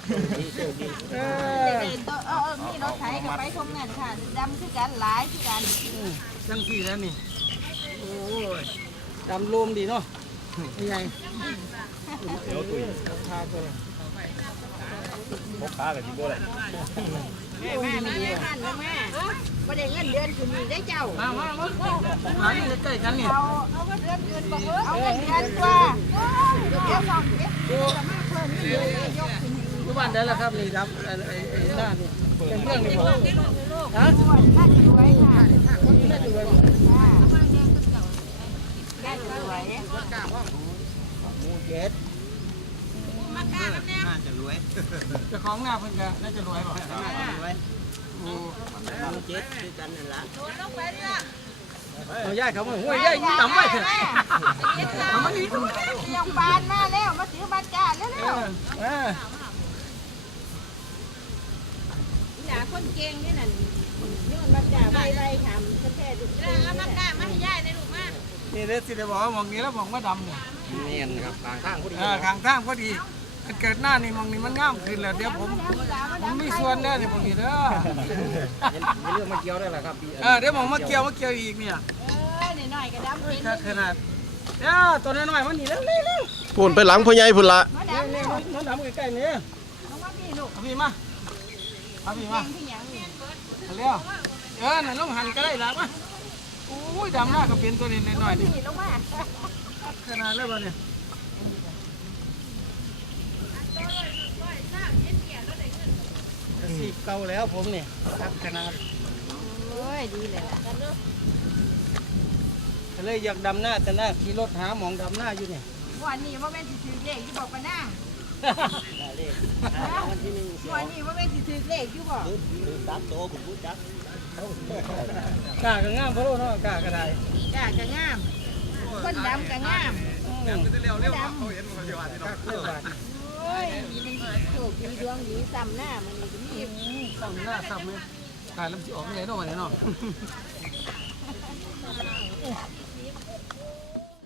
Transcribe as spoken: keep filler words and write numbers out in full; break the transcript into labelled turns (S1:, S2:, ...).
S1: เออเออมีรถไถกับไปชมนั่นค่ะดำคือกันหลายคือกัน
S2: จังสี่แล้วนี่โอ้ยดำรวมดีเนาะยังไงเดี๋ยวตุยพาตัว
S3: พกขากับจิโบ้เลย
S1: แม่แม่แม่แม่แม่ประเดี๋ยวเงินเดือนคือมีได้เจ้า
S2: มามามาหาที่ใกล้กันนี่
S1: เอาเอาเงินเดือนเดือนบอกเอาเงินเดือนกว่าเดี๋ยวสองเจ็ดจะมาเพิ่มนี่เลยยกขึ้น
S2: ทุกวันได้แล้วครับนี่ครับไอ้ไอ้ไอ้หน้านี่เป็นเรื่องนี่ผมฮะ
S1: น่าจะรวยค่ะ
S2: น่าจะรวย
S1: น่าจะรวย
S2: มูเจ็ด
S3: น่าจะรวย
S2: เจ้าของหน้าเพิ่นก็น่าจะรวยบ่
S3: น่าจะรวย
S2: โอ้
S3: มูเจ็ดคือกันนั่นละ
S2: เอาย่ายเขามาห้วยย่ายยิ่งต่ำไว้เถอะทำมันดีทุก
S1: เลี้ยงบานมาแล้วมาซื้อบ้านจ้าแล้วแล้วอย่าคนเก่งนี่นั่นย้อนบ้านจ้าใบใบทำกาแฟดุแล้วมันได้มาให้ย่ายในลูกมา
S2: นี่เด้สิได้บอกว่ามองนี้แล้วมองว่าดำเนี่ย
S3: นี่ครับทางข้างพอดี
S2: เออทางข้างพอดีเกิดหน้านี่มองนี่มันงามขึ้นแล้วเดี๋ยวผมผมมีส่วนได้เนี่ยมองนี่เด้อ
S3: ไม่เลือกมาเกี่ยวได้หรอครับ
S2: เออเดี๋ยวมองมาเกี่ยวมาเกี่ยวอีกเนี่ย
S1: เออหน่อยๆก็ดำเป็น
S2: ขนาดเดี๋ยวตัวน้อยๆมันหนีแล้วเร็ว
S4: ๆพูนไปหลังพ่อใหญ่พุ่นละ
S2: เร็วๆมันดำใกล้ๆนี่
S1: น้องมาพี่ลูก
S2: เอาพี่มาเอาพี่มาเร็วเออนั่นลงหันก็ได้ละมาโอ้ยดำหน้าก็เป็นตัวนี้หน่อยๆนี่
S1: ลงมา
S2: ขนาดแล้วบ่เนี่ยสีเก่าแล้วผมเนี่ยครับขนาด
S1: โอ้ยดีเลยล่ะ
S2: เลยอยากดำหน้าแต่หน้าขี่รถหาหมองดำหน้าอยู่เนี่ย
S1: วันนี้ว่าเป็นสิถือเลขที่บอกปะนั่งวันนี้ว่าเป็นสิถือเลขที่บอก
S3: ตัดโตผมพูดจัก
S2: กากระง่ามพะโล้เนาะกากระได
S1: กากระง่ามคนดำกระง่าม
S2: ดำเร็วเร็วเขาเห็นมันจะว่าที่เราเร็วบาด
S1: โอ้ยมีโชคมีดวงดีซ้ำหน้ามันนี่มี
S2: ซ้ำหน้าซ้ำเลยกายลำจีออกไม่ได้เนาะวันนี้เนาะ